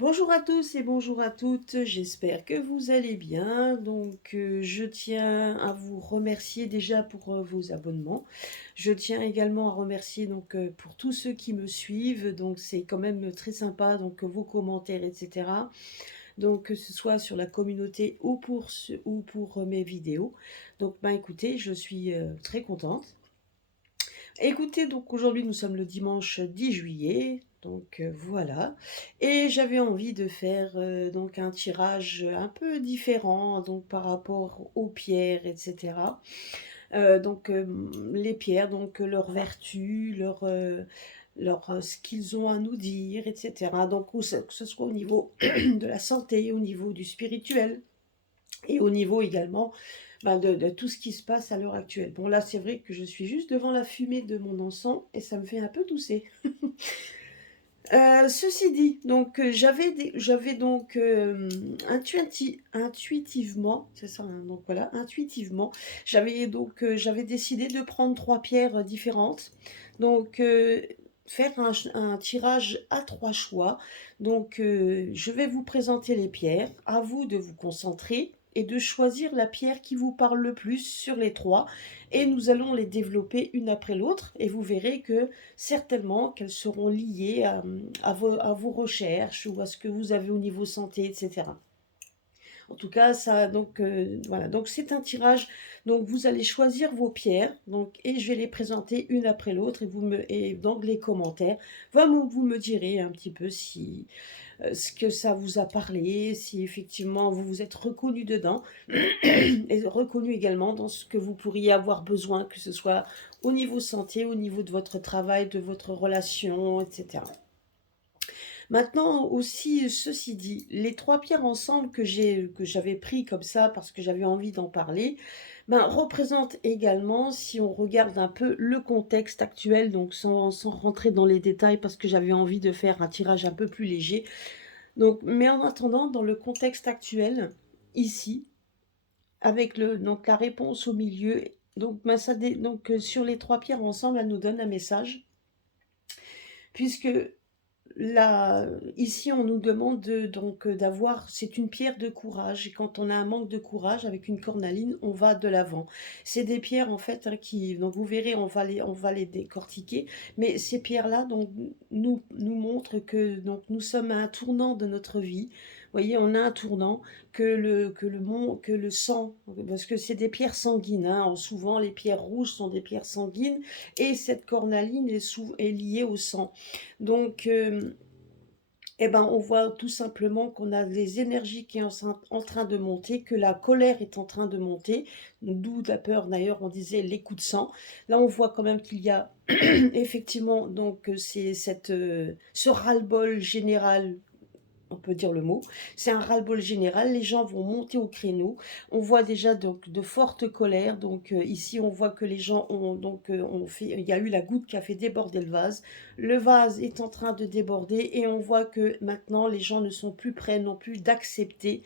Bonjour à tous et bonjour à toutes, j'espère que vous allez bien. Je tiens à vous remercier déjà pour vos abonnements. Je tiens également à remercier pour tous ceux qui me suivent. Donc, c'est quand même très sympa, vos commentaires, etc. Donc, que ce soit sur la communauté ou pour mes vidéos. Écoutez, je suis très contente. Écoutez, donc aujourd'hui nous sommes le dimanche 10 juillet, voilà. Et j'avais envie de faire un tirage un peu différent par rapport aux pierres, etc. Les pierres, leurs vertus, ce qu'ils ont à nous dire, etc. Que ce soit au niveau de la santé, au niveau du spirituel, et au niveau également de tout ce qui se passe à l'heure actuelle. Bon, là, c'est vrai que je suis juste devant la fumée de mon encens et ça me fait un peu tousser. Ceci dit, j'avais intuitivement, c'est ça, hein, donc voilà, intuitivement, j'avais décidé de prendre trois pierres différentes, donc faire un tirage à trois choix. Je vais vous présenter les pierres, à vous de vous concentrer et de choisir la pierre qui vous parle le plus sur les trois, et nous allons les développer une après l'autre, et vous verrez que certainement qu'elles seront liées à vos recherches ou à ce que vous avez au niveau santé, etc. En tout cas, voilà. Donc c'est un tirage. Donc vous allez choisir vos pierres. Et je vais les présenter une après l'autre. Et donc les commentaires, vous me direz un petit peu si ce que ça vous a parlé, si effectivement vous vous êtes reconnu dedans et reconnu également dans ce que vous pourriez avoir besoin, que ce soit au niveau santé, au niveau de votre travail, de votre relation, etc. Maintenant aussi, ceci dit, les trois pierres ensemble que j'avais pris comme ça parce que j'avais envie d'en parler, représentent également, si on regarde un peu le contexte actuel, donc sans rentrer dans les détails parce que j'avais envie de faire un tirage un peu plus léger. Mais en attendant, dans le contexte actuel, ici, avec la réponse au milieu, sur les trois pierres ensemble, elle nous donne un message, puisque là, ici, on nous demande d'avoir, c'est une pierre de courage. Et quand on a un manque de courage avec une cornaline, on va de l'avant. C'est des pierres en fait, hein, donc vous verrez, on va les décortiquer. Mais ces pierres-là, nous montrent que nous sommes à un tournant de notre vie. Vous voyez, on a un tournant que le sang, parce que c'est des pierres sanguines, hein. Souvent, les pierres rouges sont des pierres sanguines, et cette cornaline est liée au sang. Donc, on voit tout simplement qu'on a des énergies qui sont en train de monter, que la colère est en train de monter, d'où la peur, d'ailleurs, on disait les coups de sang. Là, on voit quand même qu'il y a effectivement, ce ras-le-bol général, on peut dire le mot, c'est un ras-le-bol général, les gens vont monter au créneau, on voit déjà de fortes colères, ici on voit que les gens il y a eu la goutte qui a fait déborder le vase est en train de déborder, et on voit que maintenant les gens ne sont plus prêts non plus d'accepter,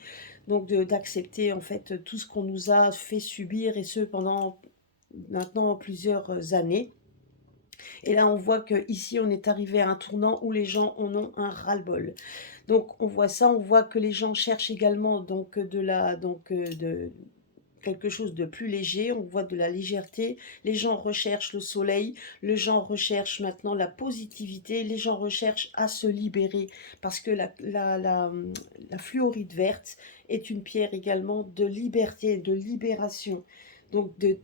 d'accepter en fait tout ce qu'on nous a fait subir, et ce pendant maintenant plusieurs années. Et là, on voit que ici, on est arrivé à un tournant où les gens en ont un ras-le-bol. Donc, on voit ça, on voit que les gens cherchent également de quelque chose de plus léger, on voit de la légèreté, les gens recherchent le soleil, les gens recherchent maintenant la positivité, les gens recherchent à se libérer, parce que la fluorite verte est une pierre également de liberté, de libération, de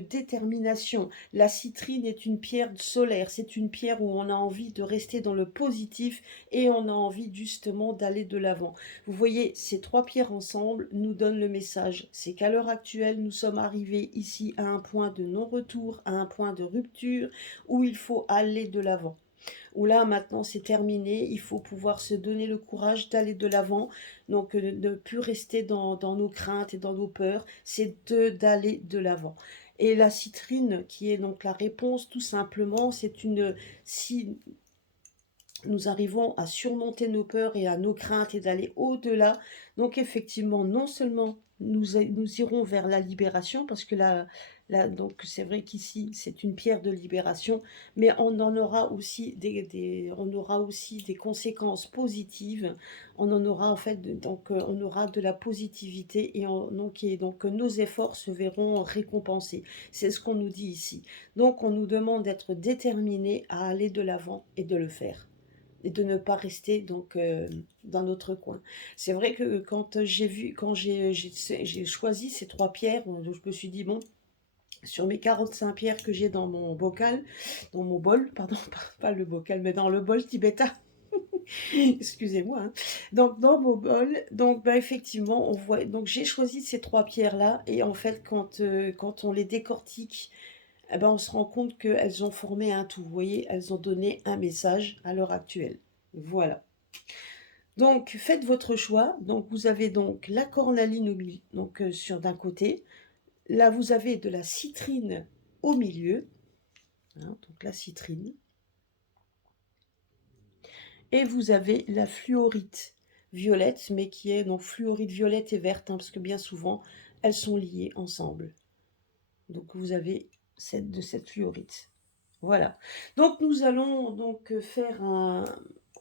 détermination. La citrine est une pierre solaire, c'est une pierre où on a envie de rester dans le positif, et on a envie justement d'aller de l'avant. Vous voyez, ces trois pierres ensemble nous donnent le message. C'est qu'à l'heure actuelle, nous sommes arrivés ici à un point de non-retour, à un point de rupture, où il faut aller de l'avant. Où là, maintenant, c'est terminé, il faut pouvoir se donner le courage d'aller de l'avant, de ne plus rester dans nos craintes et dans nos peurs, c'est d'aller de l'avant. Et la citrine, qui est donc la réponse, tout simplement, si nous arrivons à surmonter nos peurs et à nos craintes et d'aller au-delà, donc effectivement, non seulement nous irons vers la libération, parce que Là, donc c'est vrai qu'ici, c'est une pierre de libération, mais on en aura aussi on aura aussi des conséquences positives. On en aura en fait, donc on aura de la positivité et donc nos efforts se verront récompensés. C'est ce qu'on nous dit ici. Donc on nous demande d'être déterminés à aller de l'avant et de le faire et de ne pas rester donc dans notre coin. C'est vrai que quand j'ai choisi ces trois pierres, je me suis dit bon, sur mes 45 pierres que j'ai dans mon bocal, dans mon bol, pardon, pas le bocal, mais dans le bol tibétain. Excusez-moi, hein. Donc dans mon bol, donc bah, effectivement, on voit. Donc j'ai choisi ces trois pierres-là, et en fait, quand on les décortique, eh ben, on se rend compte qu'elles ont formé un tout. Vous voyez, elles ont donné un message à l'heure actuelle. Voilà. Donc faites votre choix. Donc vous avez donc la cornaline au milieu, donc sur d'un côté. Là vous avez de la citrine au milieu, hein, donc la citrine. Et vous avez la fluorite violette, mais qui est donc fluorite violette et verte, hein, parce que bien souvent elles sont liées ensemble. Donc vous avez cette fluorite. Voilà. Donc nous allons donc faire un.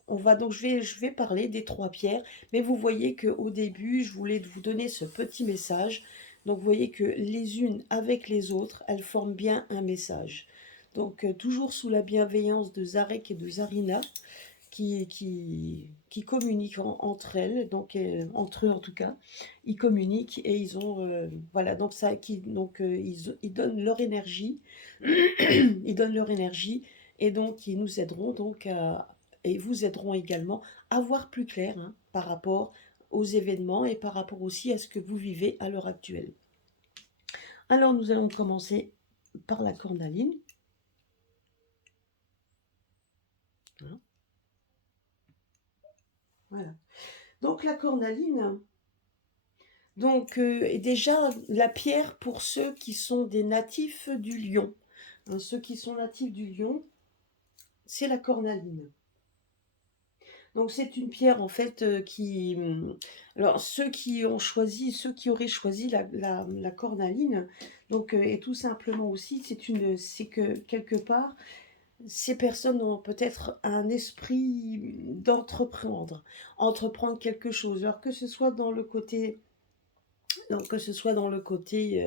On va donc je vais parler des trois pierres, mais vous voyez que au début je voulais vous donner ce petit message. Donc vous voyez que les unes avec les autres, elles forment bien un message. Donc toujours sous la bienveillance de Zarek et de Zarina, qui communiquent entre elles, donc entre eux en tout cas, ils communiquent et ils ont voilà, donc ça ils donnent leur énergie, ils donnent leur énergie, et donc ils nous aideront donc et vous aideront également à voir plus clair, hein, par rapport aux événements et par rapport aussi à ce que vous vivez à l'heure actuelle. Alors nous allons commencer par la cornaline. Voilà. Donc la cornaline, donc, et déjà, la pierre pour ceux qui sont des natifs du Lion. Hein, ceux qui sont natifs du Lion, c'est la cornaline. Donc, c'est une pierre, en fait, alors, ceux qui auraient choisi la cornaline, donc, et tout simplement aussi, c'est que, quelque part, ces personnes ont peut-être un esprit entreprendre quelque chose. Alors, que ce soit dans le côté Donc, que ce soit dans le côté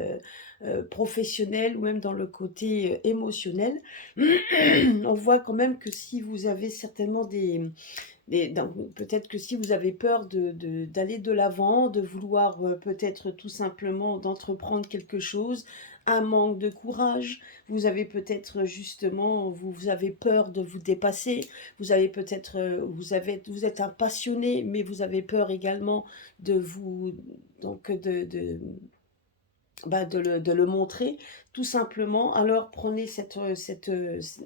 professionnel ou même dans le côté émotionnel, on voit quand même que si vous avez certainement peut-être que si vous avez peur d'aller de l'avant, de vouloir peut-être tout simplement d'entreprendre quelque chose, un manque de courage, vous avez peut-être justement, vous avez peur de vous dépasser, vous avez peut-être, vous êtes un passionné, mais vous avez peur également de vous, donc de le montrer, tout simplement. Alors prenez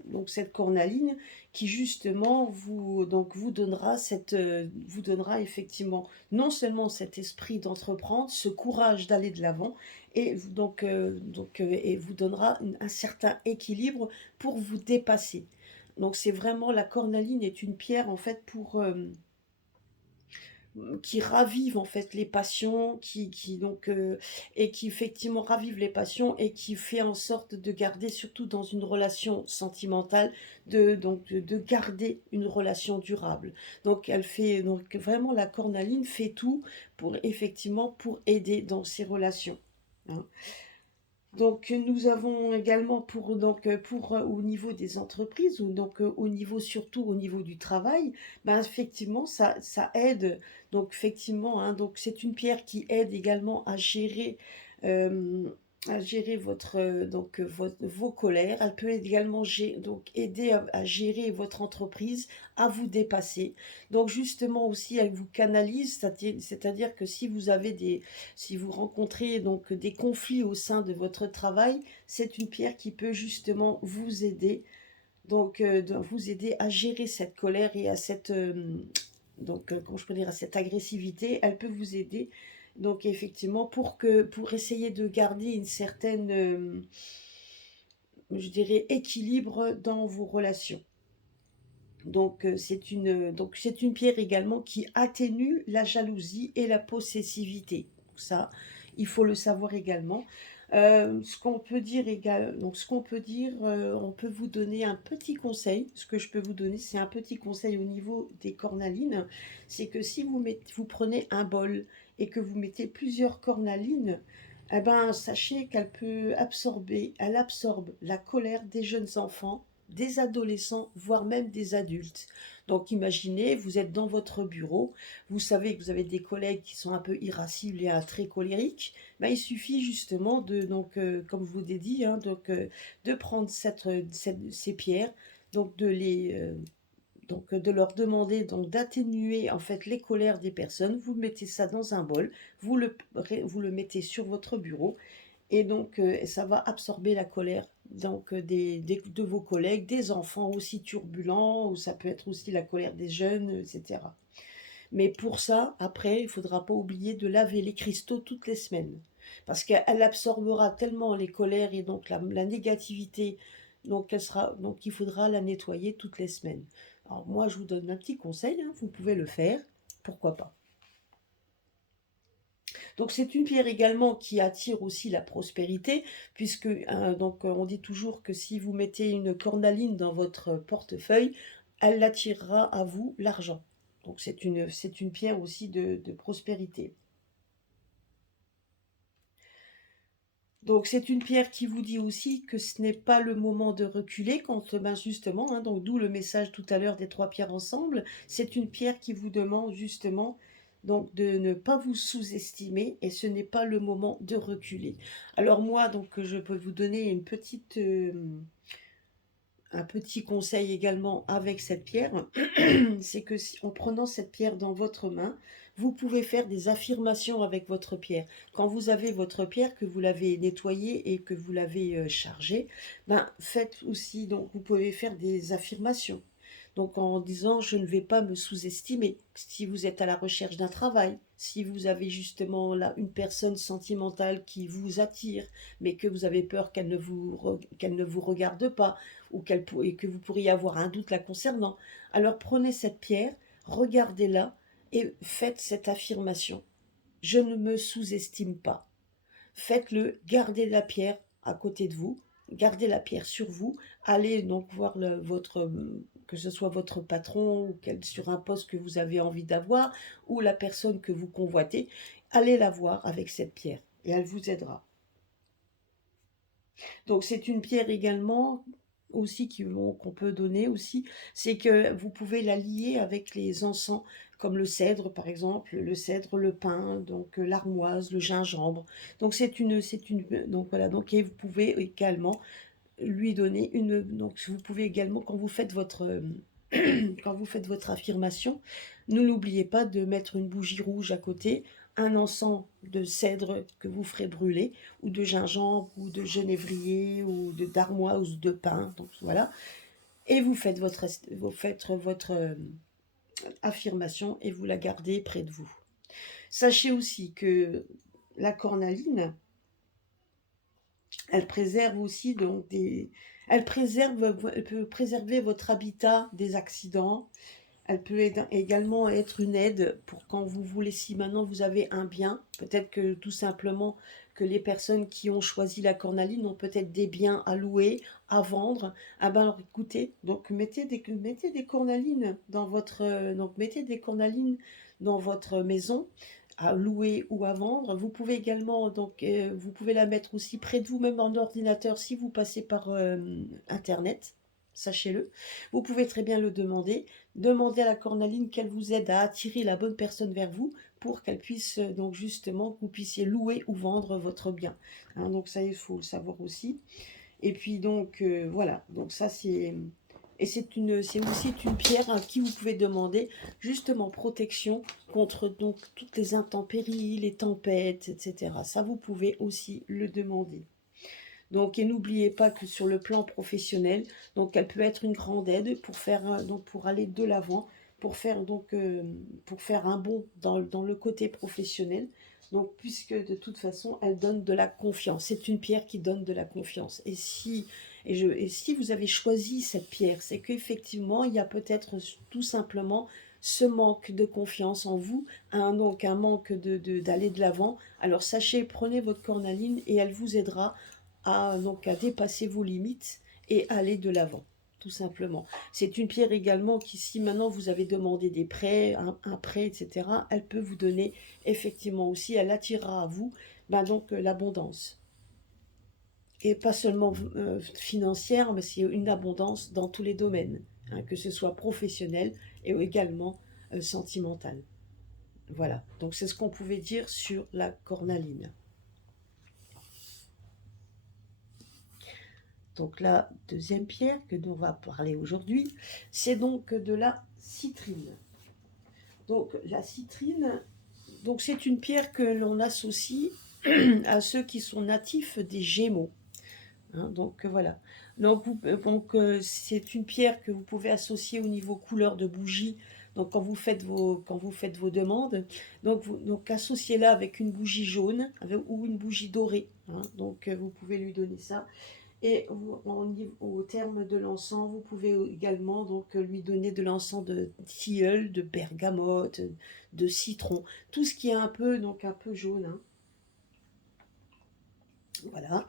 donc cette cornaline qui justement vous donnera effectivement non seulement cet esprit d'entreprendre, ce courage d'aller de l'avant, et et vous donnera un certain équilibre pour vous dépasser. Donc c'est vraiment, la cornaline est une pierre en fait qui ravive en fait les passions, et qui effectivement ravive les passions et qui fait en sorte de garder, surtout dans une relation sentimentale, de garder une relation durable. Donc elle fait, donc vraiment la cornaline fait tout pour effectivement pour aider dans ces relations, hein. Donc nous avons également pour au niveau des entreprises, ou donc au niveau, surtout au niveau du travail, ben effectivement ça aide. Donc effectivement, hein, donc c'est une pierre qui aide également euh, à gérer vos colères. Elle peut également donc aider à gérer votre entreprise, à vous dépasser. Donc justement aussi, elle vous canalise, c'est-à-dire que si vous rencontrez donc des conflits au sein de votre travail, c'est une pierre qui peut justement vous aider, vous aider à gérer cette colère et à comment je peux dire, à cette agressivité. Elle peut vous aider, donc effectivement, pour essayer de garder une certaine, je dirais, équilibre dans vos relations. Donc c'est une pierre également qui atténue la jalousie et la possessivité. Ça, il faut le savoir également. Ce qu'on peut dire donc ce qu'on peut dire, on peut vous donner un petit conseil. Ce que je peux vous donner, c'est un petit conseil au niveau des cornalines. C'est que si vous prenez un bol et que vous mettez plusieurs cornalines, eh ben, sachez elle absorbe la colère des jeunes enfants, des adolescents, voire même des adultes. Donc imaginez, vous êtes dans votre bureau, vous savez que vous avez des collègues qui sont un peu irascibles et très colériques. Ben, il suffit justement comme je vous ai dit, hein, de prendre ces pierres, donc de leur demander donc d'atténuer en fait les colères des personnes. Vous mettez ça dans un bol, vous le mettez sur votre bureau et donc ça va absorber la colère donc de vos collègues, des enfants aussi turbulents, ou ça peut être aussi la colère des jeunes, etc. Mais pour ça, après, il ne faudra pas oublier de laver les cristaux toutes les semaines. Parce qu'elle absorbera tellement les colères et donc la négativité, donc il faudra la nettoyer toutes les semaines. Alors moi, je vous donne un petit conseil, hein, vous pouvez le faire, pourquoi pas. Donc c'est une pierre également qui attire aussi la prospérité, puisque on dit toujours que si vous mettez une cornaline dans votre portefeuille, elle attirera à vous l'argent. Donc c'est une pierre aussi de prospérité. Donc c'est une pierre qui vous dit aussi que ce n'est pas le moment de reculer quand, ben justement, hein, donc d'où le message tout à l'heure des trois pierres ensemble. C'est une pierre qui vous demande justement donc de ne pas vous sous-estimer et ce n'est pas le moment de reculer. Alors moi, donc je peux vous donner un petit conseil également avec cette pierre, c'est que en prenant cette pierre dans votre main, vous pouvez faire des affirmations avec votre pierre. Quand vous avez votre pierre, que vous l'avez nettoyée et que vous l'avez chargée, ben, faites aussi, donc vous pouvez faire des affirmations. Donc en disant, je ne vais pas me sous-estimer. Si vous êtes à la recherche d'un travail, si vous avez justement là une personne sentimentale qui vous attire, mais que vous avez peur qu'elle ne vous regarde pas, et que vous pourriez avoir un doute la concernant, alors prenez cette pierre, regardez-la et faites cette affirmation. Je ne me sous-estime pas. Faites-le, gardez la pierre à côté de vous, gardez la pierre sur vous, allez donc voir que ce soit votre patron ou sur un poste que vous avez envie d'avoir, ou la personne que vous convoitez, allez la voir avec cette pierre et elle vous aidera. Donc c'est une pierre également aussi qu'on peut donner aussi, c'est que vous pouvez la lier avec les encens comme le cèdre par exemple, le cèdre, le pin, donc l'armoise, le gingembre. Donc donc voilà, donc et vous pouvez également lui donner donc vous pouvez également quand vous faites votre affirmation, ne l'oubliez pas de mettre une bougie rouge à côté, un encens de cèdre que vous ferez brûler, ou de gingembre, ou de genévrier, ou d'armoise, ou de pin, donc voilà. Et vous faites votre affirmation et vous la gardez près de vous. Sachez aussi que la cornaline, elle préserve aussi elle peut préserver votre habitat des accidents. Elle peut également être une aide pour quand vous voulez, si maintenant vous avez un bien, peut-être que tout simplement que les personnes qui ont choisi la cornaline ont peut-être des biens à louer, à vendre. Ah ben alors écoutez, donc mettez des cornalines mettez des cornalines dans votre maison à louer ou à vendre. Vous pouvez également vous pouvez la mettre aussi près de vous, même en ordinateur si vous passez par internet. Sachez-le. Vous pouvez très bien le demander. Demandez à la cornaline qu'elle vous aide à attirer la bonne personne vers vous pour qu'elle puisse donc justement que vous puissiez louer ou vendre votre bien. Hein, donc ça, il faut le savoir aussi. Et puis donc voilà, donc ça c'est aussi une pierre à qui vous pouvez demander justement protection contre donc toutes les intempéries, les tempêtes, etc. Ça vous pouvez aussi le demander. Donc, et n'oubliez pas que sur le plan professionnel, donc elle peut être une grande aide pour pour aller de l'avant, pour faire un bond dans le côté professionnel. Donc, puisque de toute façon, elle donne de la confiance. C'est une pierre qui donne de la confiance. Et si vous avez choisi cette pierre, c'est qu'effectivement, il y a peut-être tout simplement ce manque de confiance en vous, donc un manque d'aller de l'avant, alors sachez, prenez votre cornaline et elle vous aidera donc à dépasser vos limites et aller de l'avant, tout simplement. C'est une pierre également qui, si maintenant vous avez demandé des prêts, un prêt, etc., elle peut vous donner effectivement aussi, elle attirera à vous donc l'abondance. Et pas seulement financière, mais c'est une abondance dans tous les domaines, hein, que ce soit professionnel et également sentimental. Voilà, donc c'est ce qu'on pouvait dire sur la cornaline. Donc la deuxième pierre que dont on va parler aujourd'hui, c'est donc de la citrine. Donc la citrine, donc c'est une pierre que l'on associe à ceux qui sont natifs des Gémeaux. Hein, donc voilà. C'est une pierre que vous pouvez associer au niveau couleur de bougie. Donc quand vous faites vos demandes, donc associez-la avec une bougie jaune ou une bougie dorée. Hein, donc vous pouvez lui donner ça. Et au terme de l'encens, vous pouvez également donc lui donner de l'encens de tilleul, de bergamote, de citron, tout ce qui est un peu jaune. Hein. Voilà.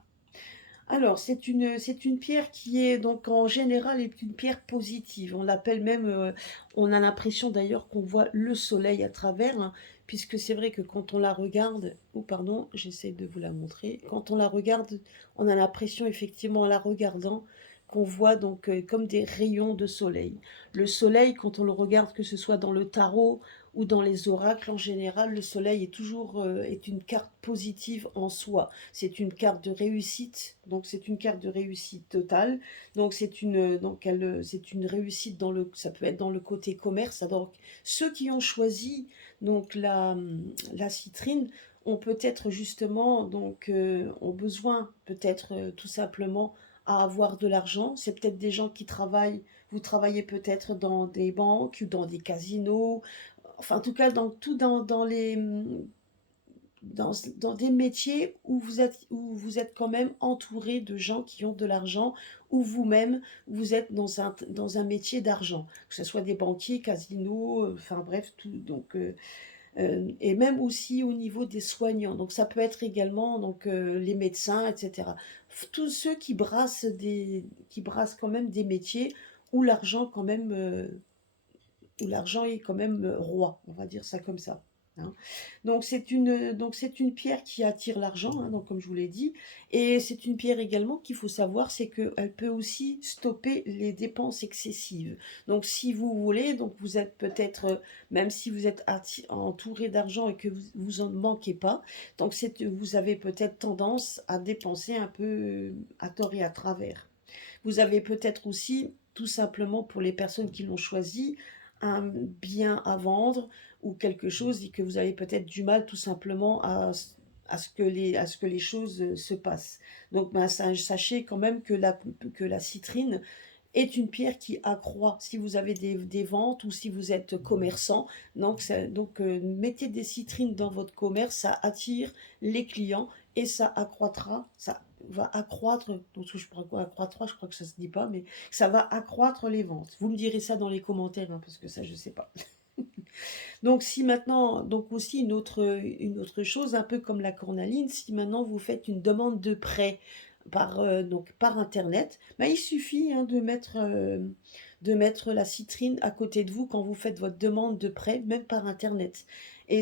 Alors, c'est une pierre qui est donc en général est une pierre positive. On l'appelle même, on a l'impression d'ailleurs qu'on voit le soleil à travers, hein, puisque c'est vrai que quand on la regarde, ou pardon, j'essaie de vous la montrer, quand on la regarde, on a l'impression effectivement en la regardant qu'on voit donc comme des rayons de soleil. Le soleil, quand on le regarde, que ce soit dans le tarot ou dans les oracles, en général, le soleil est toujours est une carte positive en soi. C'est une carte de réussite, donc c'est une carte de réussite totale. Donc c'est une réussite ça peut être dans le côté commerce. Donc ceux qui ont choisi donc la citrine ont peut-être justement ont besoin peut-être tout simplement à avoir de l'argent. C'est peut-être des gens qui travaillent. Vous travaillez peut-être dans des banques ou dans des casinos, enfin en tout cas dans des métiers où où vous êtes quand même entouré de gens qui ont de l'argent, ou vous-même, vous êtes dans un métier d'argent, que ce soit des banquiers, casinos, enfin bref, tout. Et même aussi au niveau des soignants. Donc ça peut être également les médecins, etc. Tous ceux qui brassent quand même des métiers où où l'argent est quand même roi, on va dire ça comme ça. Hein. Donc c'est une pierre qui attire l'argent, hein, donc comme je vous l'ai dit, et c'est une pierre également qu'il faut savoir, c'est qu'elle peut aussi stopper les dépenses excessives. Donc si vous voulez, donc vous êtes peut-être, même si vous êtes entouré d'argent et que vous en manquez pas, donc vous avez peut-être tendance à dépenser un peu à tort et à travers. Vous avez peut-être aussi, tout simplement pour les personnes qui l'ont choisi, un bien à vendre ou quelque chose et que vous avez peut-être du mal tout simplement à ce que les choses se passent. Donc sachez quand même que la citrine est une pierre qui accroît si vous avez des ventes ou si vous êtes commerçant. Mettez des citrines dans votre commerce, ça attire les clients et ça accroîtra, ça va accroître, donc je crois accroîtra, je crois que ça se dit pas, mais ça va accroître les ventes. Vous me direz ça dans les commentaires, hein, parce que ça je sais pas. Donc si maintenant, donc aussi une autre chose, un peu comme la cornaline, si maintenant vous faites une demande de prêt par internet, ben, il suffit hein, de mettre la citrine à côté de vous quand vous faites votre demande de prêt, même par internet. Et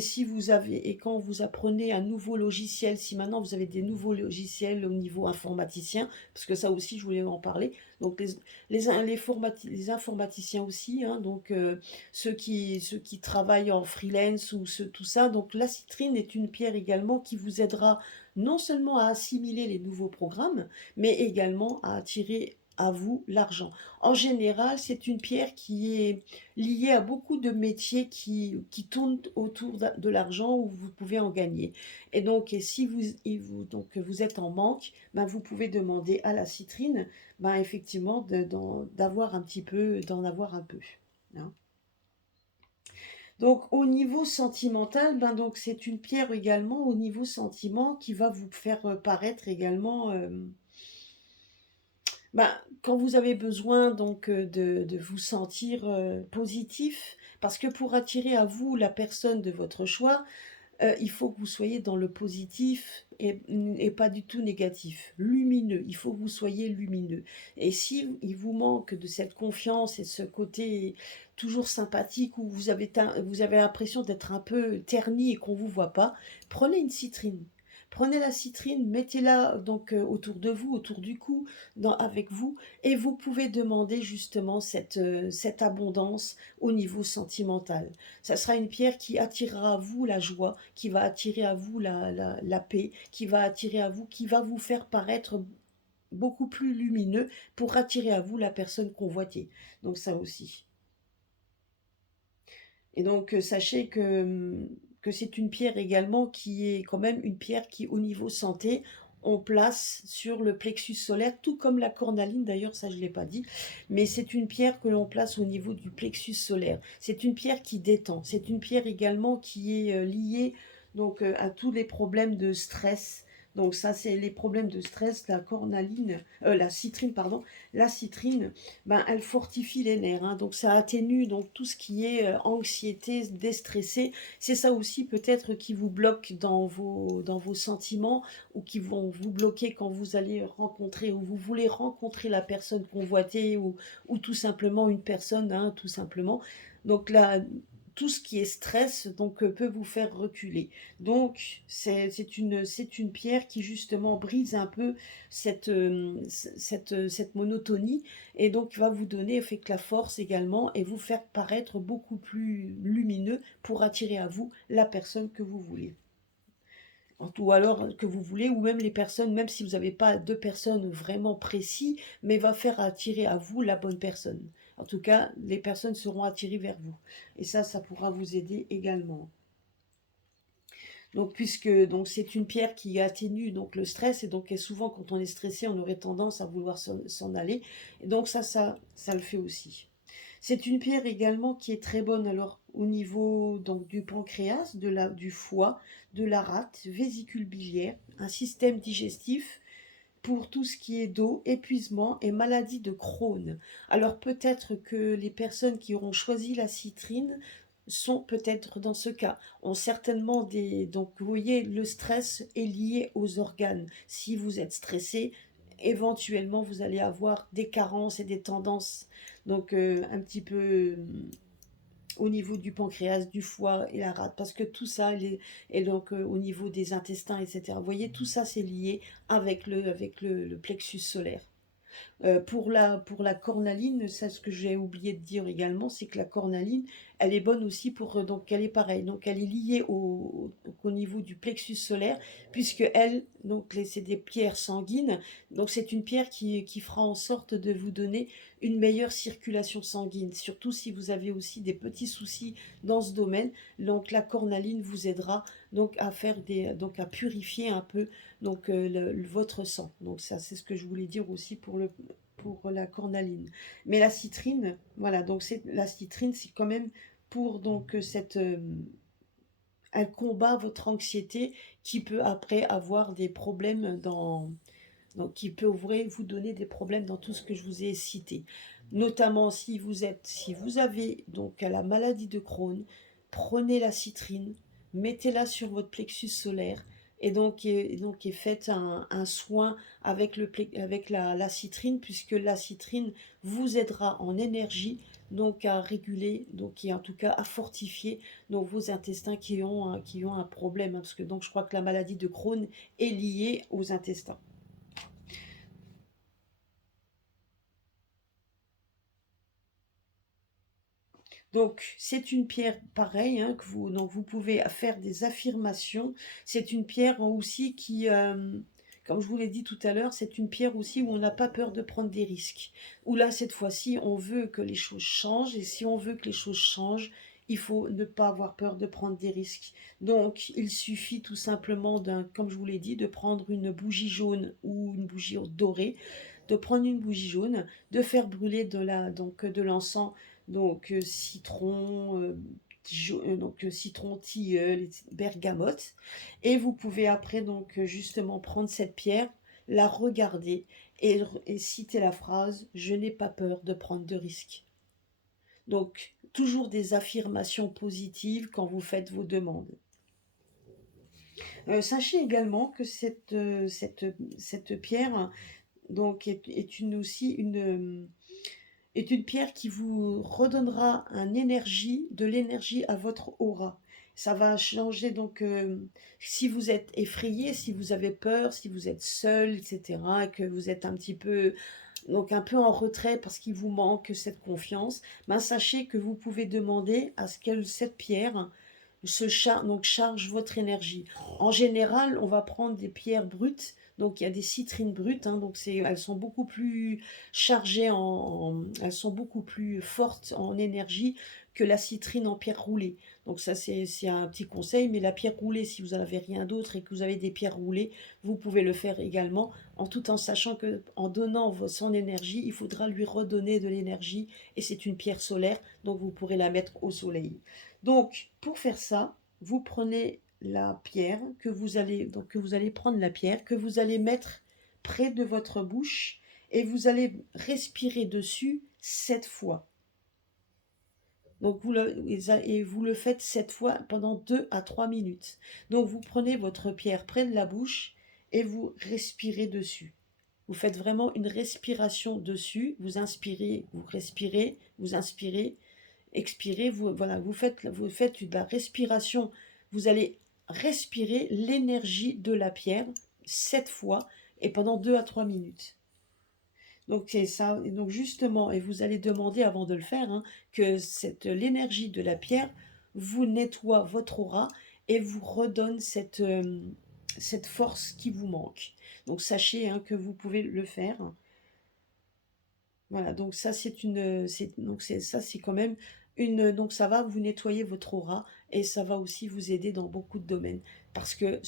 quand vous apprenez un nouveau logiciel, si maintenant vous avez des nouveaux logiciels au niveau informaticien, parce que ça aussi je voulais en parler, donc les informaticiens aussi, hein, ceux qui travaillent en freelance ou tout ça. Donc la citrine est une pierre également qui vous aidera non seulement à assimiler les nouveaux programmes, mais également à attirer à vous l'argent. En général, c'est une pierre qui est liée à beaucoup de métiers qui tournent autour de l'argent où vous pouvez en gagner. Et si vous êtes en manque, ben, vous pouvez demander à la citrine ben, effectivement d'avoir un petit peu, d'en avoir un peu. Hein. Donc au niveau sentimental, ben donc c'est une pierre également au niveau sentiment qui va vous faire paraître également ben, quand vous avez besoin de vous sentir positif, Parce que pour attirer à vous la personne de votre choix, il faut que vous soyez dans le positif et pas du tout négatif. Lumineux, il faut que vous soyez lumineux. Et si il vous manque de cette confiance et ce côté toujours sympathique où vous avez l'impression d'être un peu terni et qu'on ne vous voit pas, prenez une citrine. Prenez la citrine, mettez-la donc autour de vous, autour du cou, avec vous, et vous pouvez demander justement cette abondance au niveau sentimental. Ça sera une pierre qui attirera à vous la joie, qui va attirer à vous la paix, qui va attirer à vous, qui va vous faire paraître beaucoup plus lumineux pour attirer à vous la personne convoitée. Donc ça aussi. Et donc sachez que c'est une pierre également qui est quand même une pierre qui au niveau santé, on place sur le plexus solaire, tout comme la cornaline d'ailleurs, ça je ne l'ai pas dit, mais c'est une pierre que l'on place au niveau du plexus solaire. C'est une pierre qui détend, c'est une pierre également qui est liée donc, à tous les problèmes de stress. Donc ça c'est les problèmes de stress, la citrine pardon, la citrine ben, elle fortifie les nerfs, hein, donc ça atténue donc tout ce qui est anxiété, déstressé. C'est ça aussi peut-être qui vous bloque dans vos sentiments ou qui vont vous bloquer quand vous allez rencontrer ou vous voulez rencontrer la personne convoitée ou tout simplement une personne, hein, tout simplement. Donc là, tout ce qui est stress donc peut vous faire reculer. Donc c'est une pierre qui justement brise un peu cette monotonie et donc va vous donner fait que la force également et vous faire paraître beaucoup plus lumineux pour attirer à vous la personne que vous voulez. Ou alors que vous voulez, ou même les personnes, même si vous n'avez pas deux personnes vraiment précises, mais va faire attirer à vous la bonne personne. En tout cas, les personnes seront attirées vers vous. Et ça pourra vous aider également. Donc, puisque donc c'est une pierre qui atténue donc le stress et donc et souvent quand on est stressé, on aurait tendance à vouloir s'en aller. Et donc ça le fait aussi. C'est une pierre également qui est très bonne alors au niveau donc du pancréas, du foie, de la rate, vésicule biliaire, un système digestif pour tout ce qui est dos, épuisement et maladie de Crohn. Alors peut-être que les personnes qui auront choisi la citrine sont peut-être dans ce cas, ont certainement des... Donc vous voyez, le stress est lié aux organes. Si vous êtes stressé, éventuellement vous allez avoir des carences et des tendances donc un petit peu au niveau du pancréas, du foie et la rate, parce que tout ça est donc au niveau des intestins, etc. Vous voyez, tout ça c'est lié avec le plexus solaire. Pour la cornaline, ça ce que j'ai oublié de dire également, c'est que la cornaline, elle est bonne aussi pour, donc elle est pareille, donc elle est liée au niveau du plexus solaire, puisque elle, donc c'est des pierres sanguines, donc c'est une pierre qui fera en sorte de vous donner une meilleure circulation sanguine, surtout si vous avez aussi des petits soucis dans ce domaine, donc la cornaline vous aidera donc à donc à purifier un peu donc votre sang. Donc ça c'est ce que je voulais dire aussi pour la cornaline. Mais la citrine, voilà, donc la citrine, c'est quand même pour donc elle combat votre anxiété qui peut après avoir des problèmes donc qui peut vous donner des problèmes dans tout ce que je vous ai cité. Notamment si vous avez donc la maladie de Crohn, prenez la citrine, mettez-la sur votre plexus solaire et faites un soin avec, avec la citrine, puisque la citrine vous aidera en énergie, donc à réguler, donc et en tout cas à fortifier donc, vos intestins qui ont un problème, hein, parce que donc je crois que la maladie de Crohn est liée aux intestins. Donc, c'est une pierre pareille, hein, donc vous pouvez faire des affirmations. C'est une pierre aussi comme je vous l'ai dit tout à l'heure, c'est une pierre aussi où on n'a pas peur de prendre des risques. Où là, cette fois-ci, on veut que les choses changent. Et si on veut que les choses changent, il faut ne pas avoir peur de prendre des risques. Donc, il suffit tout simplement, comme je vous l'ai dit, de prendre une bougie jaune ou une bougie dorée, de prendre une bougie jaune, de faire brûler donc, de l'encens donc citron, citron, tilleul, bergamote. Et vous pouvez après donc justement prendre cette pierre, la regarder et citer la phrase « Je n'ai pas peur de prendre de risques ». Donc toujours des affirmations positives quand vous faites vos demandes. Sachez également que cette pierre donc est une aussi est une pierre qui vous redonnera de l'énergie à votre aura. Ça va changer donc si vous êtes effrayé, si vous avez peur, si vous êtes seul, etc., que vous êtes un petit peu donc un peu en retrait parce qu'il vous manque cette confiance, ben sachez que vous pouvez demander à ce que cette pierre donc charge votre énergie. En général, on va prendre des pierres brutes, donc il y a des citrines brutes, hein, donc elles sont beaucoup plus chargées elles sont beaucoup plus fortes en énergie que la citrine en pierre roulée. Donc ça c'est un petit conseil, mais la pierre roulée, si vous n'avez rien d'autre et que vous avez des pierres roulées, vous pouvez le faire également, en tout en sachant que en donnant son énergie, il faudra lui redonner de l'énergie, et c'est une pierre solaire, donc vous pourrez la mettre au soleil. Donc, pour faire ça, vous prenez la pierre que vous allez prendre la pierre que vous allez mettre près de votre bouche et vous allez respirer dessus 7 fois. Donc vous le faites 7 fois pendant 2 à 3 minutes. Donc vous prenez votre pierre près de la bouche et vous respirez dessus. Vous faites vraiment une respiration dessus. Vous inspirez, vous inspirez, expirez, vous faites de la respiration, vous allez respirer l'énergie de la pierre 7 fois et pendant 2 à 3 minutes. Donc c'est ça, et donc justement, et vous allez demander avant de le faire, hein, que l'énergie de la pierre vous nettoie votre aura et vous redonne cette force qui vous manque. Donc sachez, hein, que vous pouvez le faire. Voilà, donc ça c'est quand même donc ça va vous nettoyer votre aura et ça va aussi vous aider dans beaucoup de domaines parce que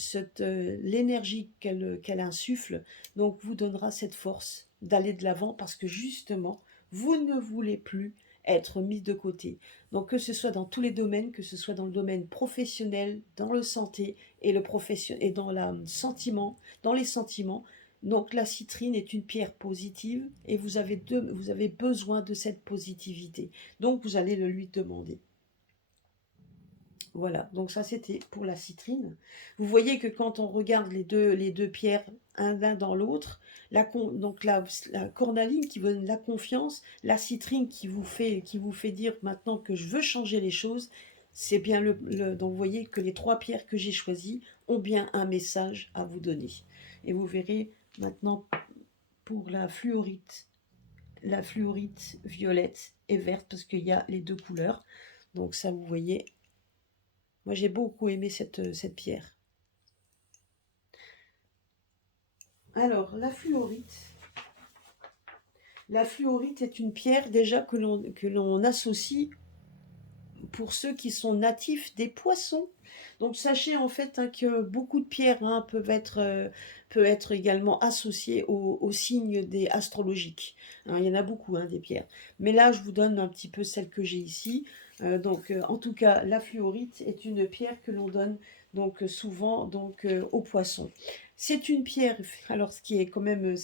l'énergie qu'elle insuffle donc vous donnera cette force d'aller de l'avant parce que justement vous ne voulez plus être mis de côté. Donc que ce soit dans tous les domaines, que ce soit dans le domaine professionnel, dans le santé et et dans dans les sentiments, donc la citrine est une pierre positive et vous avez besoin de cette positivité. Donc vous allez le lui demander. Voilà, donc ça c'était pour la citrine. Vous voyez que quand on regarde les deux pierres l'un dans l'autre, donc la cornaline qui vous donne la confiance, la citrine qui vous fait dire maintenant que je veux changer les choses, c'est bien donc vous voyez que les 3 pierres que j'ai choisies ont bien un message à vous donner. Et vous verrez maintenant pour la fluorite violette et verte, parce qu'il y a les 2 couleurs. Donc ça, vous voyez, moi j'ai beaucoup aimé cette pierre. Alors, la fluorite est une pierre déjà que l'on associe pour ceux qui sont natifs des poissons. Donc sachez en fait, hein, que beaucoup de pierres, hein, peuvent être également associées aux signes astrologiques. Hein, il y en a beaucoup, hein, des pierres. Mais là, je vous donne un petit peu celle que j'ai ici. En tout cas, la fluorite est une pierre que l'on donne donc souvent aux poissons. C'est une pierre, alors ce qui est quand même,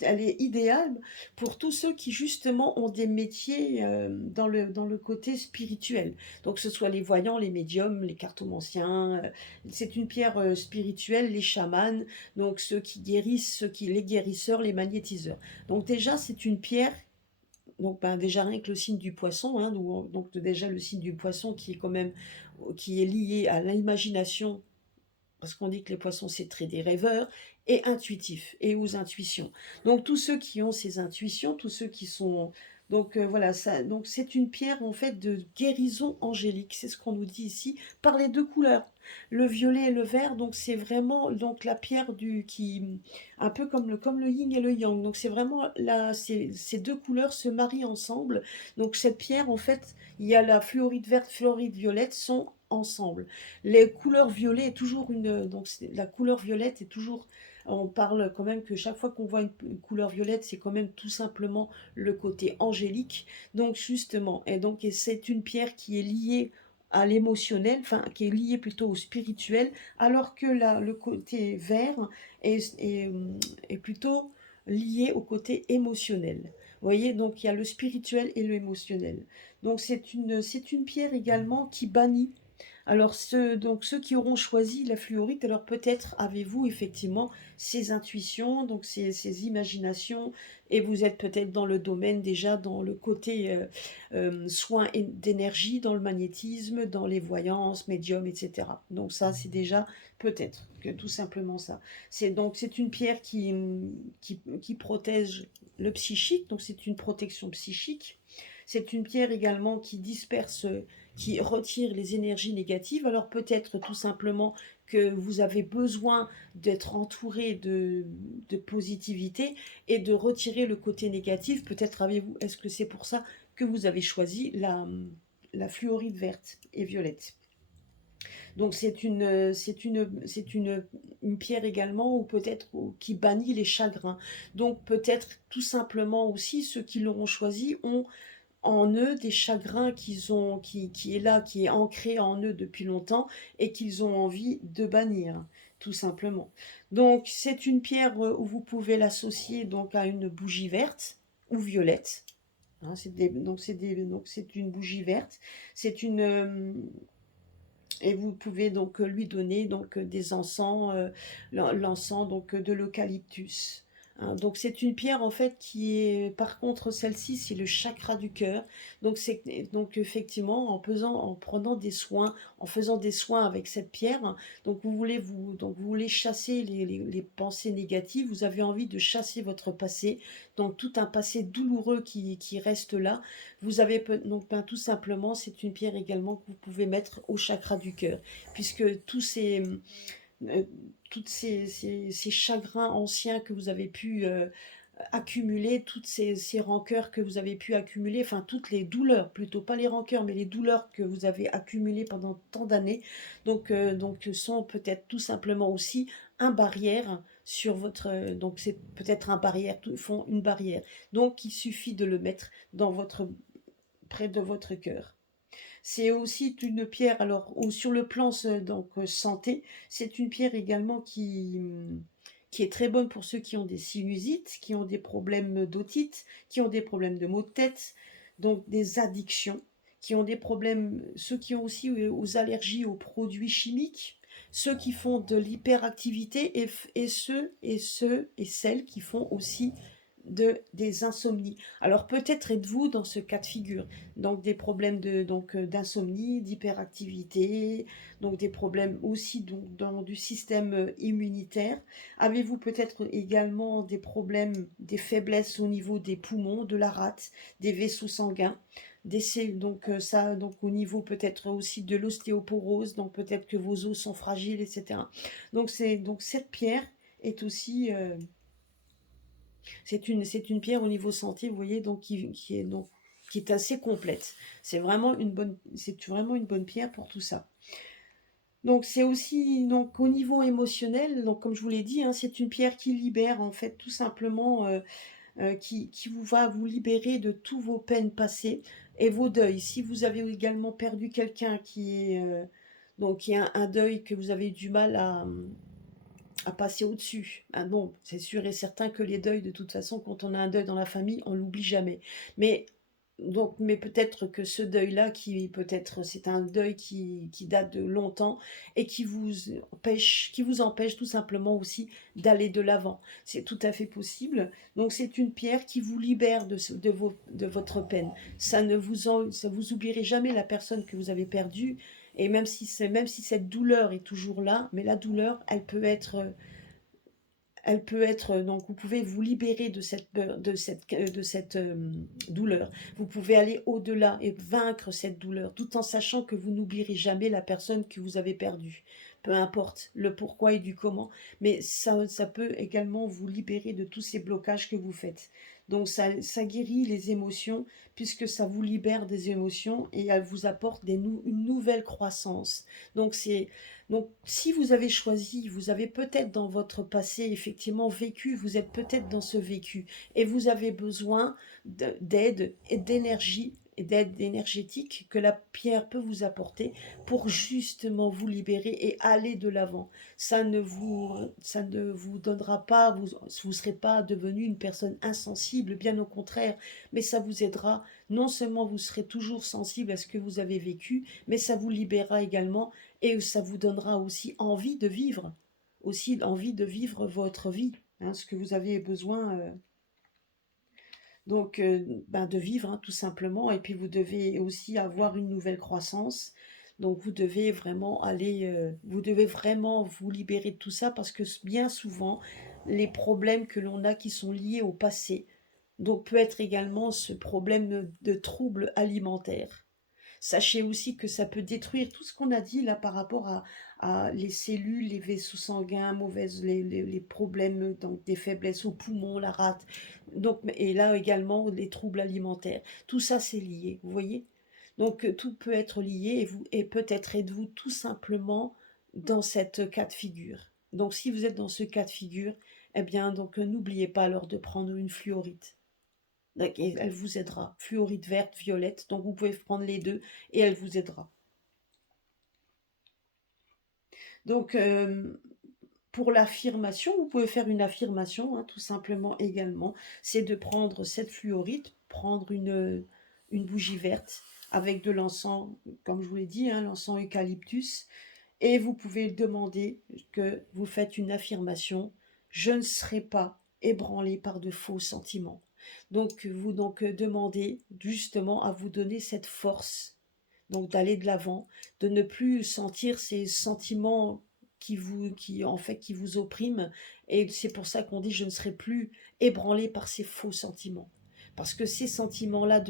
elle est idéale pour tous ceux qui justement ont des métiers dans le côté spirituel. Donc que ce soit les voyants, les médiums, les cartomanciens, c'est une pierre spirituelle, les chamans, donc ceux qui guérissent, les guérisseurs, les magnétiseurs. Donc déjà c'est une pierre, donc déjà rien que le signe du poisson, hein, donc déjà le signe du poisson qui est quand même qui est lié à l'imagination, parce qu'on dit que les poissons c'est très des rêveurs, et intuitifs, et aux intuitions. Donc tous ceux qui ont ces intuitions, tous ceux qui sont... Donc voilà, donc c'est une pierre en fait de guérison angélique, c'est ce qu'on nous dit ici, par les 2 couleurs, le violet et le vert, donc c'est vraiment donc la pierre un peu comme le yin et le yang, donc c'est vraiment ces 2 couleurs se marient ensemble, donc cette pierre en fait, il y a la fluorite verte, fluorite violette sont ensemble. Les couleurs violet est toujours la couleur violette est toujours, on parle quand même que chaque fois qu'on voit une couleur violette, c'est quand même tout simplement le côté angélique. Donc justement, et c'est une pierre qui est liée à l'émotionnel, enfin qui est liée plutôt au spirituel, alors que le côté vert est plutôt lié au côté émotionnel. Vous voyez, donc il y a le spirituel et l'émotionnel. Donc c'est une pierre également qui bannit. Alors ceux qui auront choisi la fluorite, alors peut-être avez-vous effectivement ces intuitions, donc ces imaginations, et vous êtes peut-être dans le domaine déjà, dans le côté soin d'énergie, dans le magnétisme, dans les voyances, médium, etc. Donc ça, c'est déjà peut-être que tout simplement ça. C'est une pierre qui protège le psychique, donc c'est une protection psychique. C'est une pierre également qui disperse, qui retire les énergies négatives. Alors peut-être tout simplement que vous avez besoin d'être entouré de positivité et de retirer le côté négatif. Peut-être avez-vous, est-ce que c'est pour ça que vous avez choisi la fluorite verte et violette? Donc une pierre également, ou peut-être qui bannit les chagrins. Donc peut-être tout simplement aussi ceux qui l'auront choisi ont en eux des chagrins qui est là, qui est ancré en eux depuis longtemps et qu'ils ont envie de bannir, tout simplement. Donc c'est une pierre où vous pouvez l'associer donc à une bougie verte ou violette. Hein, donc c'est une bougie verte. C'est une et vous pouvez donc lui donner donc des encens, l'encens donc de l'eucalyptus. Hein. Donc c'est une pierre en fait qui est, par contre celle-ci c'est le chakra du cœur. Donc effectivement en prenant des soins, en faisant des soins avec cette pierre, hein, donc vous voulez chasser les pensées négatives. Vous avez envie de chasser votre passé, donc tout un passé douloureux qui reste là. Vous avez donc ben, tout simplement, c'est une pierre également que vous pouvez mettre au chakra du cœur, puisque euh, toutes ces chagrins anciens que vous avez pu accumuler, toutes ces rancœurs que vous avez pu accumuler, enfin toutes les douleurs, plutôt pas les rancœurs, mais les douleurs que vous avez accumulées pendant tant d'années, donc sont peut-être tout simplement aussi un barrière sur votre, donc c'est peut-être un barrière, font une barrière. Donc il suffit de le mettre dans votre près de votre cœur. C'est aussi une pierre, alors ou sur le plan donc santé, c'est une pierre également qui est très bonne pour ceux qui ont des sinusites, qui ont des problèmes d'otite, qui ont des problèmes de maux de tête, donc des addictions, qui ont des problèmes, ceux qui ont aussi aux allergies aux produits chimiques, ceux qui font de l'hyperactivité et celles qui font aussi des insomnies. Alors peut-être êtes-vous dans ce cas de figure, donc des problèmes d'insomnie, d'hyperactivité, donc des problèmes aussi dans du système immunitaire. Avez-vous peut-être également des problèmes, des faiblesses au niveau des poumons, de la rate, des vaisseaux sanguins, donc au niveau peut-être aussi de l'ostéoporose, donc peut-être que vos os sont fragiles, etc. Donc cette pierre est aussi c'est une pierre au niveau santé, vous voyez, donc qui est assez complète. C'est vraiment une bonne pierre pour tout ça. Donc c'est aussi donc au niveau émotionnel, donc comme je vous l'ai dit, hein, c'est une pierre qui libère en fait tout simplement, qui vous va vous libérer de tous vos peines passées et vos deuils. Si vous avez également perdu quelqu'un qui est un deuil que vous avez du mal à passer au-dessus. Ah bon, c'est sûr et certain que les deuils, de toute façon, quand on a un deuil dans la famille, on l'oublie jamais. Mais mais peut-être que ce deuil-là, qui peut-être c'est un deuil qui date de longtemps et qui vous empêche tout simplement aussi d'aller de l'avant. C'est tout à fait possible. Donc c'est une pierre qui vous libère de votre peine. Ça vous oublierez jamais la personne que vous avez perdue. Et même si cette douleur est toujours là, mais la douleur, donc vous pouvez vous libérer de cette douleur. Vous pouvez aller au-delà et vaincre cette douleur, tout en sachant que vous n'oublierez jamais la personne que vous avez perdue. Peu importe le pourquoi et du comment, mais ça peut également vous libérer de tous ces blocages que vous faites. Donc ça guérit les émotions, puisque ça vous libère des émotions et elle vous apporte une nouvelle croissance. Donc si vous avez choisi, vous avez peut-être dans votre passé effectivement vécu, vous êtes peut-être dans ce vécu et vous avez besoin d'aide et d'énergie et d'aide énergétique que la pierre peut vous apporter pour justement vous libérer et aller de l'avant. Ça ne vous donnera pas, vous serez pas devenu une personne insensible, bien au contraire, mais ça vous aidera. Non seulement vous serez toujours sensible à ce que vous avez vécu, mais ça vous libérera également et ça vous donnera aussi envie de vivre votre vie, hein, ce que vous avez besoin. Donc, ben, de vivre, hein, tout simplement. Et puis, vous devez aussi avoir une nouvelle croissance. Donc, vous devez vraiment vous devez vraiment vous libérer de tout ça parce que bien souvent, les problèmes que l'on a qui sont liés au passé, donc peut être également ce problème de troubles alimentaires. Sachez aussi que ça peut détruire tout ce qu'on a dit là par rapport à les cellules, les vaisseaux sanguins, les problèmes, donc des faiblesses aux poumons, la rate. Donc, et là également les troubles alimentaires. Tout ça c'est lié, vous voyez? Donc tout peut être lié et peut-être êtes-vous tout simplement dans cette cas de figure. Donc si vous êtes dans ce cas de figure, eh bien donc n'oubliez pas alors de prendre une fluorite. Et elle vous aidera. Fluorite verte, violette. Donc vous pouvez prendre les deux et elle vous aidera. Donc pour l'affirmation, vous pouvez faire une affirmation, hein, tout simplement également. C'est de prendre cette fluorite, prendre une bougie verte avec de l'encens, comme je vous l'ai dit, hein, l'encens eucalyptus. Et vous pouvez demander que vous faites une affirmation. Je ne serai pas ébranlé par de faux sentiments. Donc vous demandez justement à vous donner cette force, donc d'aller de l'avant, de ne plus sentir ces sentiments qui vous oppriment. Et c'est pour ça qu'on dit je ne serai plus ébranlé par ces faux sentiments. Parce que ces sentiments-là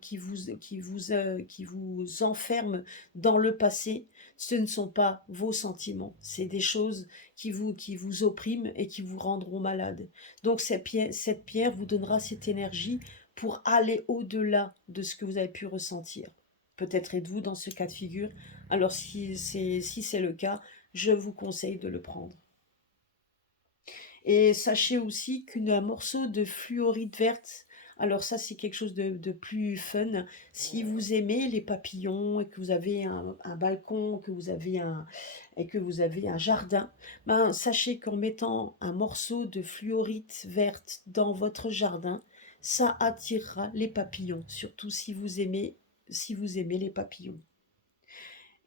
qui vous enferment dans le passé, ce ne sont pas vos sentiments. C'est des choses qui vous oppriment et qui vous rendront malade. Donc cette pierre vous donnera cette énergie pour aller au-delà de ce que vous avez pu ressentir. Peut-être êtes-vous dans ce cas de figure. Alors si c'est le cas, je vous conseille de le prendre. Et sachez aussi qu'un morceau de fluorite verte, alors ça c'est quelque chose de plus fun. Si vous aimez les papillons et que vous avez un balcon, et que vous avez un jardin, ben, sachez qu'en mettant un morceau de fluorite verte dans votre jardin, ça attirera les papillons, surtout si vous aimez les papillons.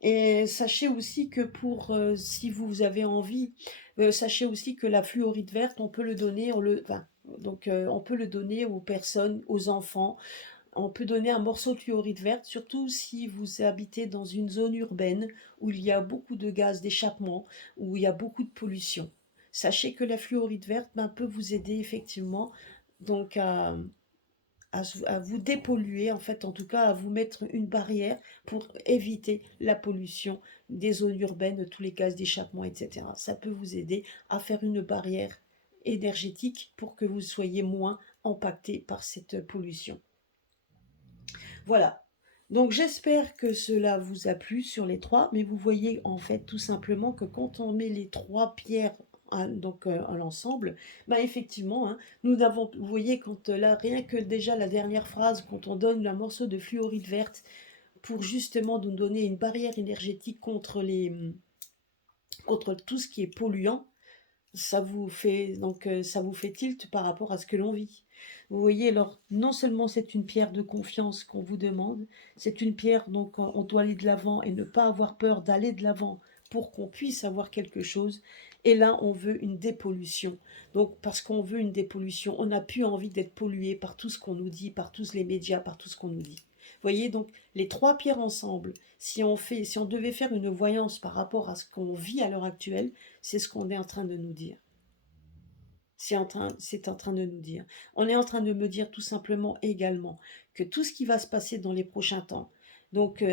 Et sachez aussi que si vous avez envie, sachez aussi que la fluorite verte, on peut le donner, on peut le donner aux personnes, aux enfants. On peut donner un morceau de fluorite verte, surtout si vous habitez dans une zone urbaine où il y a beaucoup de gaz d'échappement, où il y a beaucoup de pollution. Sachez que la fluorite verte, ben, peut vous aider effectivement donc à vous dépolluer, en fait, en tout cas à vous mettre une barrière pour éviter la pollution des zones urbaines, tous les gaz d'échappement, etc. Ça peut vous aider à faire une barrière énergétique pour que vous soyez moins impacté par cette pollution. Voilà. Donc j'espère que cela vous a plu sur les trois, mais vous voyez en fait tout simplement que quand on met les trois pierres à l'ensemble, bah effectivement, hein, vous voyez quand là, rien que déjà la dernière phrase, quand on donne un morceau de fluorite verte pour justement nous donner une barrière énergétique contre tout ce qui est polluant, ça vous fait tilt par rapport à ce que l'on vit. Vous voyez, alors non seulement c'est une pierre de confiance qu'on vous demande, c'est une pierre donc on doit aller de l'avant et ne pas avoir peur d'aller de l'avant pour qu'on puisse avoir quelque chose. Et là, on veut une dépollution. Donc, parce qu'on veut une dépollution, on n'a plus envie d'être pollué par tout ce qu'on nous dit, par tous les médias, par tout ce qu'on nous dit. Vous voyez, donc les trois pierres ensemble, si on devait faire une voyance par rapport à ce qu'on vit à l'heure actuelle, c'est ce qu'on est en train de nous dire. C'est en train de nous dire. On est en train de me dire tout simplement également que tout ce qui va se passer dans les prochains temps, donc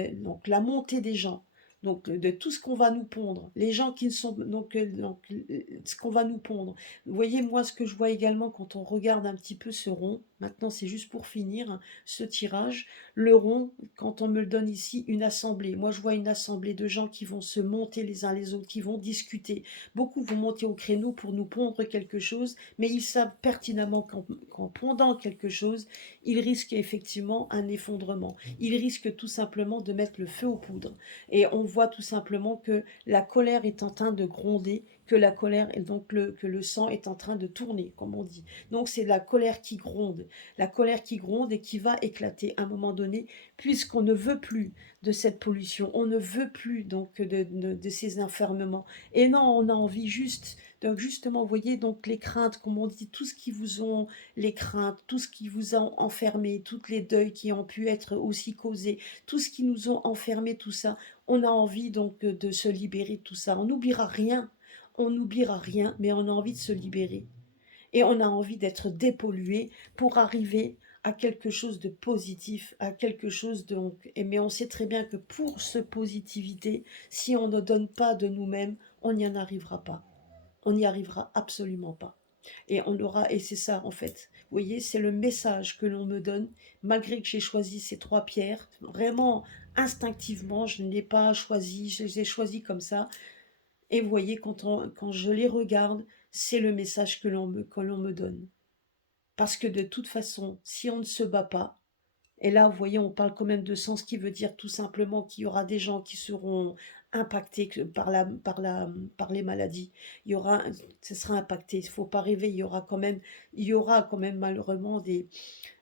la montée des gens, donc de tout ce qu'on va nous pondre, les gens qui ne sont ce qu'on va nous pondre. Vous voyez, moi, ce que je vois également quand on regarde un petit peu ce rond, maintenant c'est juste pour finir hein, ce tirage, le rond, quand on me le donne ici, une assemblée. Moi, je vois une assemblée de gens qui vont se monter les uns les autres, qui vont discuter. Beaucoup vont monter au créneau pour nous pondre quelque chose, mais ils savent pertinemment qu'en pondant quelque chose, ils risquent effectivement un effondrement. Ils risquent tout simplement de mettre le feu aux poudres. Et on voit tout simplement que la colère est en train de gronder, que la colère et donc que le sang est en train de tourner, comme on dit. Donc c'est la colère qui gronde et qui va éclater à un moment donné, puisqu'on ne veut plus de cette pollution, on ne veut plus donc de ces enfermements. Et non, on a envie juste, donc justement, vous voyez, donc les craintes, comme on dit, tout ce qui vous ont, les craintes, tout ce qui vous a enfermé, toutes les deuils qui ont pu être aussi causés, tout ce qui nous ont enfermés, tout ça, on a envie donc de se libérer de tout ça. On n'oubliera rien, mais on a envie de se libérer. Et on a envie d'être dépollué pour arriver à quelque chose de positif, à quelque chose de... Mais on sait très bien que pour ce positivité, si on ne donne pas de nous-mêmes, on n'y en arrivera pas. On n'y arrivera absolument pas. Et on aura, et c'est ça en fait. Vous voyez, c'est le message que l'on me donne, malgré que j'ai choisi ces trois pierres, vraiment instinctivement, je ne l'ai pas choisi, je les ai choisies comme ça. Et vous voyez, quand je les regarde, c'est le message que l'on me donne. Parce que de toute façon, si on ne se bat pas, et là, vous voyez, on parle quand même de sang, ce qui veut dire tout simplement qu'il y aura des gens qui seront impactés par les maladies. Ce sera impacté. Il ne faut pas rêver. Il y aura quand même malheureusement des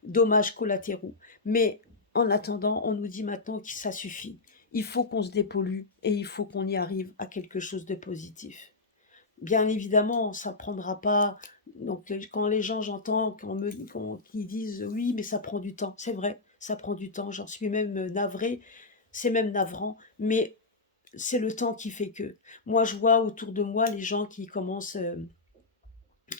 dommages collatéraux. Mais en attendant, on nous dit maintenant que ça suffit. Il faut qu'on se dépollue et il faut qu'on y arrive à quelque chose de positif. Bien évidemment, ça prendra pas. Donc, quand les gens, j'entends, qui disent oui, mais ça prend du temps. C'est vrai, ça prend du temps. J'en suis même navrée. C'est même navrant. Mais c'est le temps qui fait que. Moi, je vois autour de moi les gens qui commencent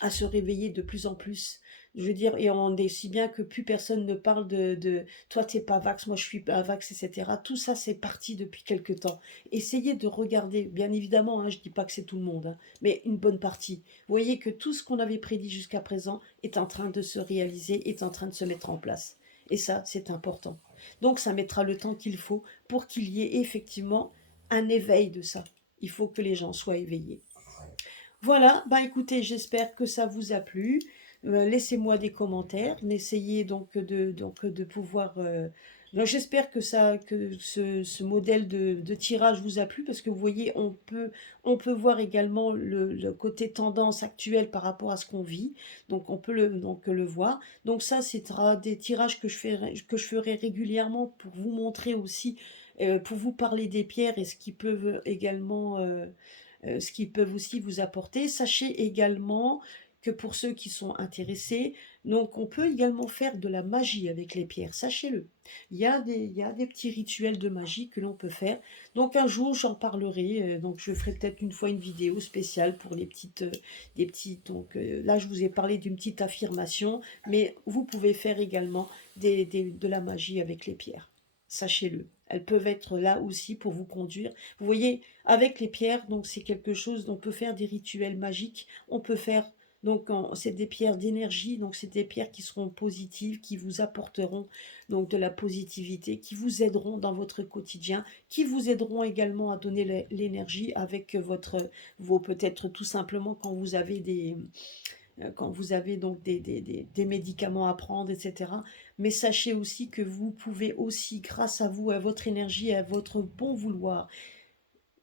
à se réveiller de plus en plus. Je veux dire, et on est si bien que plus personne ne parle de toi t'es pas vax, moi je suis pas vax, etc. Tout ça c'est parti depuis quelque temps. Essayez de regarder, bien évidemment, hein, je dis pas que c'est tout le monde, hein, mais une bonne partie. Vous voyez que tout ce qu'on avait prédit jusqu'à présent est en train de se réaliser, est en train de se mettre en place. Et ça, c'est important. Donc ça mettra le temps qu'il faut pour qu'il y ait effectivement un éveil de ça. Il faut que les gens soient éveillés. Voilà, bah écoutez, j'espère que ça vous a plu. Laissez-moi des commentaires. Essayez donc de pouvoir. Donc j'espère que ce modèle de tirage vous a plu parce que vous voyez, on peut voir également le côté tendance actuelle par rapport à ce qu'on vit. Donc on peut le voir. Donc ça, c'est des tirages que je ferai régulièrement pour vous montrer aussi, pour vous parler des pierres et ce qui peuvent également. Ce qu'ils peuvent aussi vous apporter. Sachez également que pour ceux qui sont intéressés, donc on peut également faire de la magie avec les pierres, sachez-le. Il y a des petits rituels de magie que l'on peut faire. Donc un jour j'en parlerai, donc je ferai peut-être une fois une vidéo spéciale pour des petites, donc là je vous ai parlé d'une petite affirmation, mais vous pouvez faire également de la magie avec les pierres. Sachez-le. Elles peuvent être là aussi pour vous conduire. Vous voyez, avec les pierres, donc c'est quelque chose, on peut faire des rituels magiques, on peut faire, donc c'est des pierres d'énergie, donc c'est des pierres qui seront positives, qui vous apporteront donc de la positivité, qui vous aideront dans votre quotidien, qui vous aideront également à donner l'énergie avec vos peut-être tout simplement quand vous avez donc des médicaments à prendre, etc. Mais sachez aussi que vous pouvez aussi, grâce à vous, à votre énergie, à votre bon vouloir,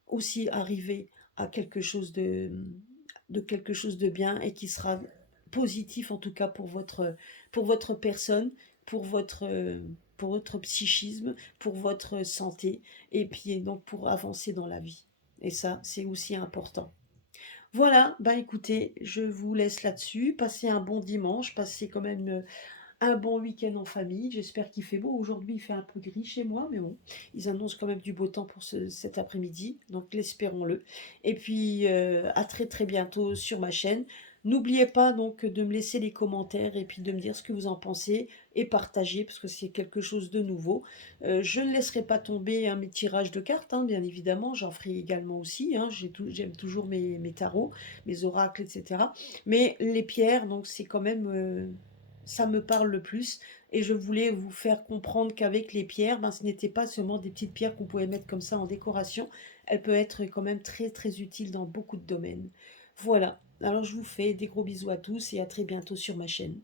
aussi arriver à quelque chose de bien et qui sera positif en tout cas pour votre personne, pour votre, pour votre psychisme, pour votre santé et puis donc pour avancer dans la vie. Et ça, c'est aussi important. Voilà, bah écoutez, je vous laisse là-dessus. Passez un bon dimanche, passez quand même un bon week-end en famille. J'espère qu'il fait beau. Aujourd'hui, il fait un peu gris chez moi, mais bon, ils annoncent quand même du beau temps pour cet après-midi, donc l'espérons-le. Et puis, à très très bientôt sur ma chaîne. N'oubliez pas donc de me laisser les commentaires et puis de me dire ce que vous en pensez et partager parce que c'est quelque chose de nouveau. Je ne laisserai pas tomber, hein, mes tirages de cartes, hein, bien évidemment, j'en ferai également aussi, hein. J'aime toujours mes tarots, mes oracles et cetera. Mais les pierres, donc c'est quand même, ça me parle le plus et je voulais vous faire comprendre qu'avec les pierres, ben, ce n'était pas seulement des petites pierres qu'on pouvait mettre comme ça en décoration. Elles peuvent être quand même très, très utiles dans beaucoup de domaines. Voilà, alors je vous fais des gros bisous à tous et à très bientôt sur ma chaîne.